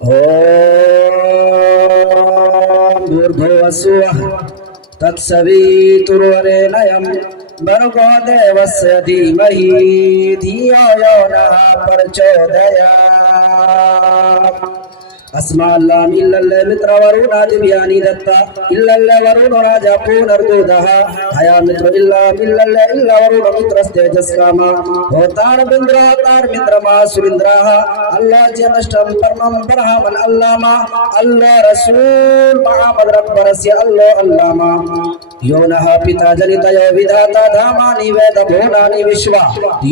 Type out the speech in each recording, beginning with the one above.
ओम भूर्भुवस्सुवः तत्सवितुर्वरेण्यं भर्गो देवस्य धीमहि धियो यो नः प्रचोदयात्। अस्माल्लाम इल्लल्ल मित्रवरुणादिव्यानि दत्ता इल्लल्ल वरुण राजा पुनर्दूदः हया मित्र इल्ला वरुण मित्रस्तेजस्कामा होतार बिंद्रातार मित्रमा सुरिंद्राः अल्लाह जन्नष्टम परमं ब्रह्मन अल्लामा अल्लाह रसूल मोहम्मद रब्बरस्य अल्लाह अल्लामा यो नः पिता जनितयो विधाता धामानि वेद भुवनानि विश्वा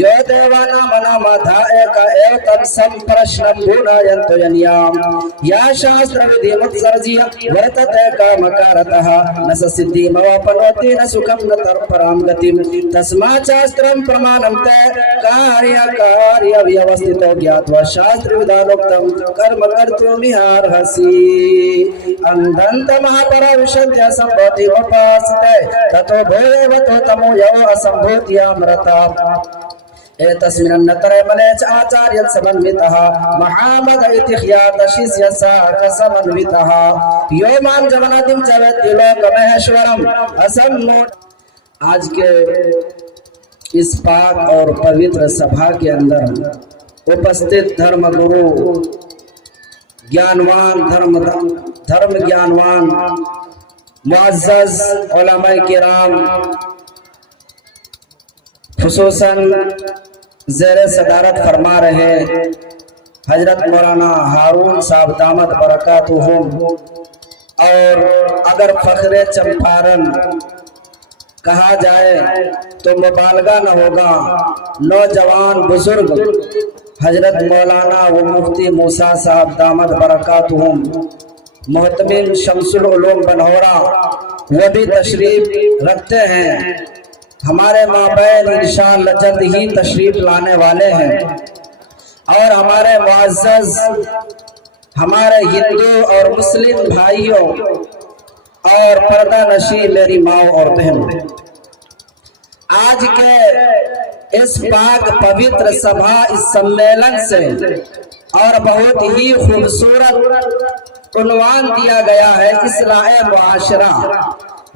यो देवानां नामधा एक एव तत्सं प्रश्नं भुवनायन्तो यन्याम् या शास्त्र विधि मत्सर्जिया वर्तते कामकारतः न सिद्धिमवापनोति न सुखं न तरपरां गतिं तस्मात् शास्त्रं प्रमाणं ते कार्य व्यवस्थितो ज्ञात्वा शास्त्र विधानोक्तं कर्म कर्तुमिहार्हसि। अंधन्त महापरौषध्य संभूति उपासते ततो भूयवतो तमो यो असंभूत्यामृता एतस्मिन्नन्तरे मने च आचार्य समन्वितः महामद इति ख्यात शिष्य साक समन्वितः यो मां जवनादिं च वेत्ति लोकमहेश्वरम् असम्मूढ। आज के इस पाक और पवित्र सभा के अंदर उपस्थित धर्म गुरु ज्ञानवान धर्म ज्ञानवान मुअज़्ज़ज़ उलमाए किराम खुसूसन ज़ेरे सदारत फरमा रहे हजरत मौलाना हारून साहब दामद बरकातुहुम और अगर फखरे चंपारण कहा जाए तो मुबालगा न होगा नौजवान बुजुर्ग हजरत मौलाना व मुफ्ती मूसा साहब दामद बरकातुहुम मोहतमिम शमसुल उलूम बनहोरा वो भी तशरीफ रखते हैं। हमारे माबैन इंशाअल्लाह जल्द ही तशरीफ लाने वाले हैं और हमारे मुअज़्ज़ज़ हमारे हिंदू और मुस्लिम भाइयों और पर्दा नशी मेरी माँ और बहनों, आज के इस पाक पवित्र सभा इस सम्मेलन से और बहुत ही खूबसूरत उन्वान दिया गया है इस्लाह मुआशरा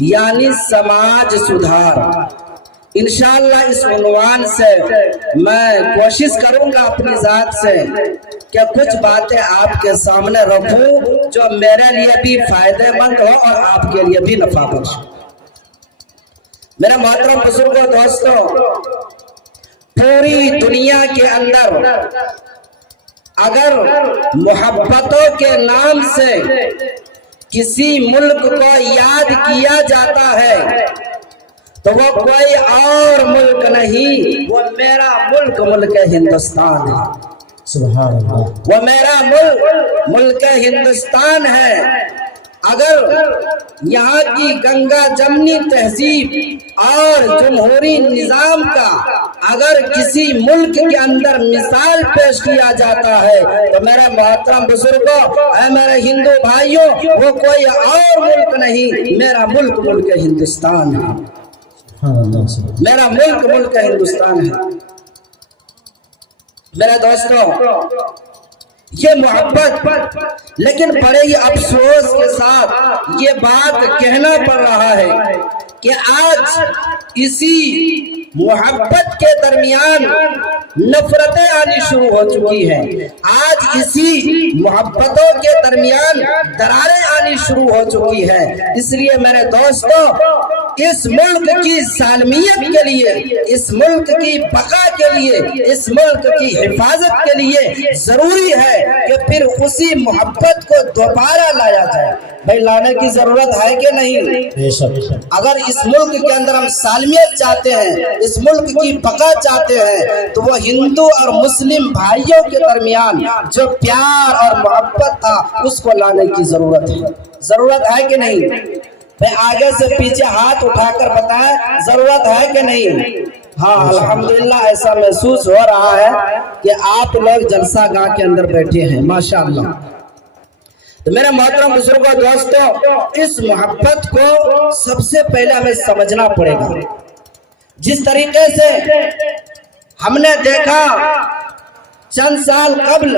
यानी समाज सुधार। इंशाअल्लाह इस उन्वान से मैं कोशिश करूंगा अपनी जात से कि कुछ बातें आपके सामने रखूं जो मेरे लिए भी फायदेमंद हो और आपके लिए भी नफा बख्श। मेरे मोहतरम बुजुर्गों दोस्तों, पूरी दुनिया के अंदर अगर मोहब्बतों के नाम से किसी मुल्क को याद किया जाता है तो वो कोई और मुल्क नहीं, वो मेरा मुल्क हिंदुस्तान है। सुभान अल्लाह, वो मेरा मुल्क हिंदुस्तान है। अगर यहाँ की गंगा जमनी तहजीब और जमहूरी निजाम का अगर किसी मुल्क के अंदर मिसाल पेश किया जाता है तो मेरे मोहतरम बुजुर्गों, मेरे हिंदू भाइयों, वो कोई और मुल्क नहीं, मेरा मुल्क हिंदुस्तान है। मेरा मुल्क हिंदुस्तान है। मेरे दोस्तों, ये मोहब्बत, लेकिन बड़े ही अफसोस के साथ ये बात कहना पड़ रहा है कि आज इसी मोहब्बत के दरमियान नफरतें आनी शुरू हो चुकी हैं। आज इसी मोहब्बतों के दरमियान दरारें आनी शुरू हो चुकी है। इसलिए मेरे दोस्तों, इस मुल्क की सालमियत के लिए, इस मुल्क की बका के लिए, इस मुल्क की हिफाजत के लिए जरूरी है कि फिर उसी मोहब्बत को दोबारा लाया जाए। भाई, लाने की जरूरत है कि नहीं? अगर इस मुल्क के अंदर हम सालमियत चाहते हैं, इस मुल्क की बका चाहते हैं, तो वो हिंदू और मुस्लिम भाइयों के दरमियान जो प्यार और मोहब्बत था उसको लाने की जरूरत है कि नहीं? मैं आगे से पीछे हाथ उठाकर बताएं, जरूरत है कि नहीं? हाँ, अल्हम्दुलिल्लाह ऐसा महसूस हो रहा है कि आप लोग जलसा गाह के अंदर बैठे हैं, माशाअल्लाह। तो मेरे मोहतरम बुजुर्गों दोस्तों, इस मोहब्बत को सबसे पहले हमें समझना पड़ेगा। जिस तरीके से हमने देखा चंद साल कबल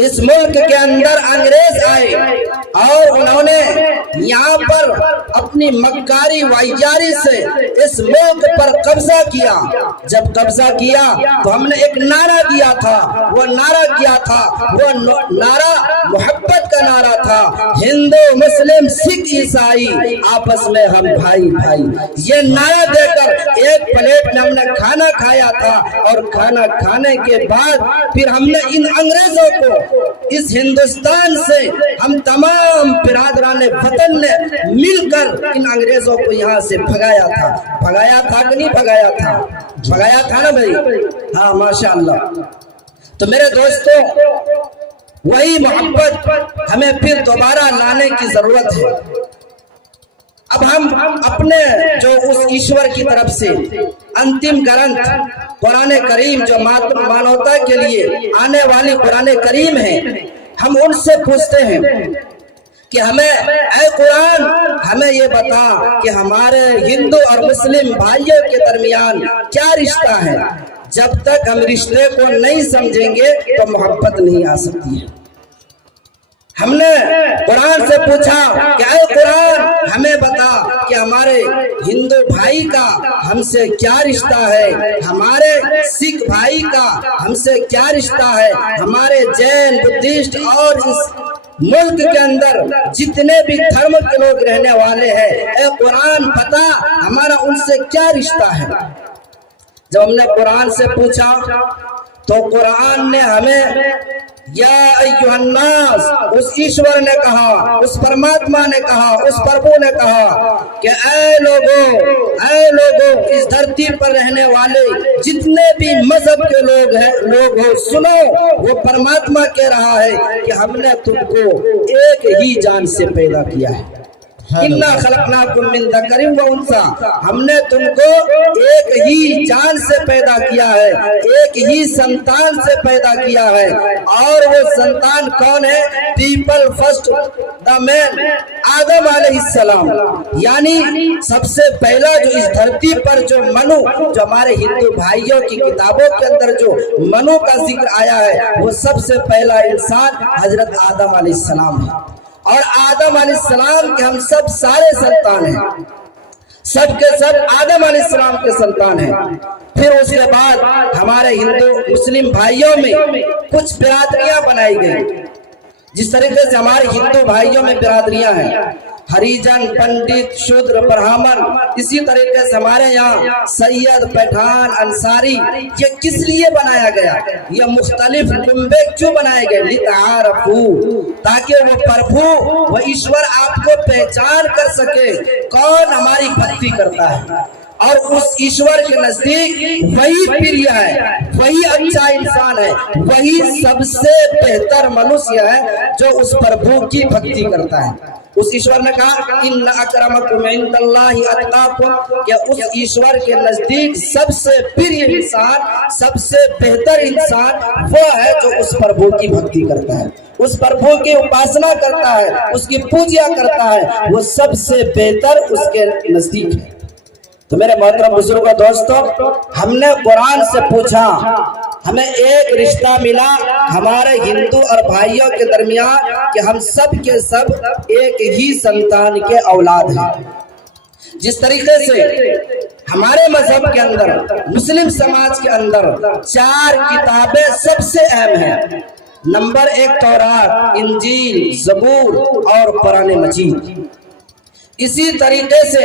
इस मुल्क के अंदर अंग्रेज आए और उन्होंने यहाँ पर अपनी मक्कारी वाहियारी से इस मुल्क पर कब्जा किया। जब कब्जा किया तो हमने एक नारा दिया था, वो नारा किया था, वो नारा मोहब्बत का नारा था, हिंदू मुस्लिम सिख ईसाई आपस में हम भाई भाई। ये नारा देकर एक प्लेट में हमने खाना खाया था और खाना खाने के बाद फिर हमने इन अंग्रेजों को इस हिंदुस्तान से हम तमाम बिरादरान वतन ने मिलकर इन अंग्रेजों को यहाँ से भगाया था। भगाया था कि नहीं भगाया था? भगाया था ना भाई? हाँ माशाअल्लाह। तो मेरे दोस्तों, वही मोहब्बत हमें फिर दोबारा लाने की जरूरत है। अब हम अपने जो उस ईश्वर की तरफ से अंतिम ग्रंथ कुरान करीम, जो मानवता के लिए आने वाली कुरान करीम है, हम उनसे पूछते हैं कि हमें, ऐ कुरान, हमें ये बता कि हमारे हिंदू और मुस्लिम भाइयों के दरमियान क्या रिश्ता है। जब तक हम रिश्ते को नहीं समझेंगे तो मोहब्बत नहीं आ सकती है। हमने कुरान से पूछा कि ऐ कुरान, हमें बता कि हमारे हिंदू भाई का हमसे क्या रिश्ता है, हमारे सिख भाई का हमसे क्या रिश्ता है, हमारे जैन, बुद्धिस्ट और इस मुल्क के अंदर जितने भी धर्म के लोग रहने वाले हैं, ऐ कुरान बता हमारा उनसे क्या रिश्ता है। जब हमने कुरान से पूछा तो कुरान ने हमें या अय्युहन्नास, उस ईश्वर ने कहा, उस परमात्मा ने कहा, उस प्रभु ने कहा कि ऐ लोगों, इस धरती पर रहने वाले जितने भी मजहब के लोग हो, सुनो, वो परमात्मा कह रहा है कि हमने तुमको एक ही जान से पैदा किया है। इन्ना खलकनाकुम मिन ज़करिन व उन्सा, हमने तुमको एक ही जान से पैदा किया है, एक ही संतान से पैदा किया है। और वो संतान कौन है? पीपल फर्स्ट, द मैन, आदम अलैहिस्सलाम। यानी सबसे पहला जो इस धरती पर जो मनु, जो हमारे हिंदू भाइयों की किताबों के अंदर जो मनु का जिक्र आया है, वो सबसे पहला इंसान हजरत आदम अलैहिस्सलाम है। और आदम अलैहिस्सलाम के हम सब सारे संतान हैं, सब के सब आदम अलैहिस्सलाम के संतान हैं। फिर उसके बाद हमारे हिंदू मुस्लिम भाइयों में कुछ बिरादरियां बनाई गई। जिस तरीके से हमारे हिंदू भाइयों में बिरादरियां हैं, हरिजन, पंडित, शूद्र, ब्राह्मण, इसी तरीके से हमारे यहाँ सैयद, पठान, अंसारी, ये किस लिए बनाया गया? ये मुख्तलिफ कुंबे क्यों बनाए गए? लितारफू, ताकि वो प्रभु, वो ईश्वर आपको पहचान कर सके कौन हमारी भक्ति करता है। और उस ईश्वर के नजदीक वही प्रिय है, वही अच्छा इंसान है, वही सबसे बेहतर मनुष्य है जो उस प्रभु की भक्ति करता है। उस ईश्वर ने कहा इन्ना अक्रमकुम इंदल्लाहि अत्काकुम, कि उस ईश्वर के नजदीक सबसे प्रिय इंसान, सबसे बेहतर इंसान वो है जो उस प्रभु की भक्ति करता है, उस प्रभु की उपासना करता है, उसकी पूजा करता है, वो सबसे बेहतर उसके नजदीक है। तो मेरे मोहतरम बुजुर्गों, दोस्तों, हमने कुरान से पूछा, हमें एक रिश्ता मिला हमारे हिंदू और भाइयों के दरमियान कि हम सब के सब एक ही संतान के औलाद हैं। जिस तरीके से हमारे मजहब के अंदर, मुस्लिम समाज के अंदर 4 किताबें सबसे अहम हैं। नंबर 1 तौरात, इंजील, ज़बूर और कुरान मजीद। इसी तरीके से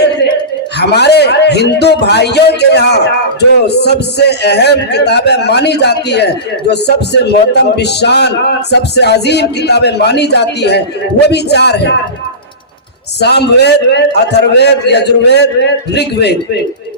हमारे हिंदू भाइयों के यहाँ जो सबसे अहम किताबें मानी जाती है, जो सबसे मोहतम बिशान, सबसे अजीम किताबें मानी जाती है, वो भी 4 है। सामवेद, अथर्ववेद, यजुर्वेद, ऋग्वेद।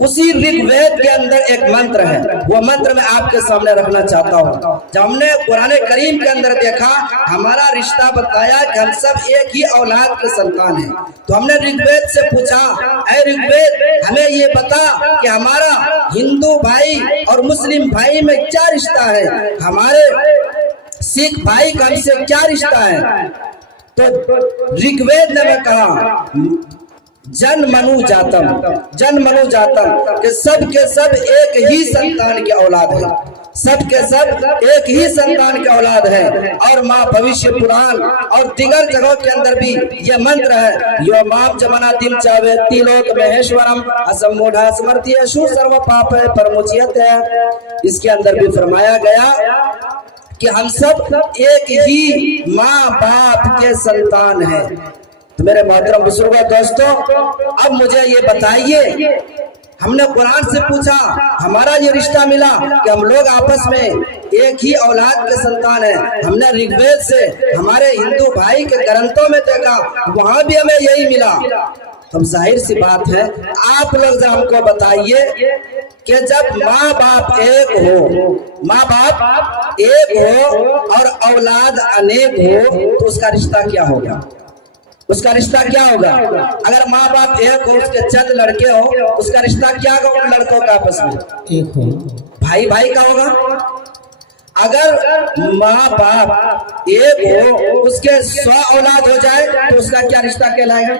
उसी ऋग्वेद के अंदर एक मंत्र है, वो मंत्र मैं आपके सामने रखना चाहता हूँ। जब हमने कुरान करीम के अंदर देखा, हमारा रिश्ता बताया कि हम सब एक ही औलाद के संतान हैं, तो हमने ऋग्वेद से पूछा, ऐ ऋग्वेद, हमें ये बता कि हमारा हिंदू भाई और मुस्लिम भाई में क्या रिश्ता है, हमारे सिख भाई का हमसे क्या रिश्ता है। तो ऋग्वेद ने कहा जन मनु जातम, जन मनु जातम, कि सब के सब एक ही संतान के औलाद है। सब के सब एक ही संतान के औलाद है। और माँ भविष्य पुराण और दिगर जगहों के अंदर भी ये मंत्र है, यो माम जमनातिम चावे तिलोक महेश्वरम असमूढ़ा स्मृति अशु सर्व पाप है परमुचियत है। इसके अंदर भी फरमाया गया कि हम सब एक ही माँ बाप के संतान हैं। तो मेरे मोहतरम बुजुर्गों दोस्तों, अब मुझे ये बताइए, हमने कुरान से पूछा, हमारा ये रिश्ता मिला कि हम लोग आपस में एक ही औलाद के संतान हैं। हमने ऋग्वेद से हमारे हिंदू भाई के ग्रंथों में देखा, वहां भी हमें यही मिला। तो जाहिर सी बात है, आप लोग जरा हमको बताइए कि जब माँ बाप एक हो, माँ बाप एक हो और औलाद अनेक हो, तो उसका रिश्ता क्या होगा? उसका रिश्ता क्या होगा? अगर माँ बाप एक हो, उसके चंद लड़के हो, उसका रिश्ता क्या होगा? उन लड़कों का आपस में एक हो, भाई भाई का होगा। अगर माँ बाप एक हो, उसके 100 औलाद हो जाए तो उसका क्या रिश्ता कहलाएगा?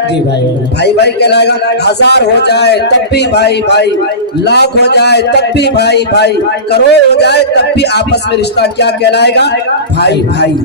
भाई भाई कहलाएगा। 1000 हो जाए तब भी भाई भाई, लाख हो जाए तब भी भाई भाई, करोड़ हो जाए तब भी आपस में रिश्ता क्या कहलाएगा? भाई भाई।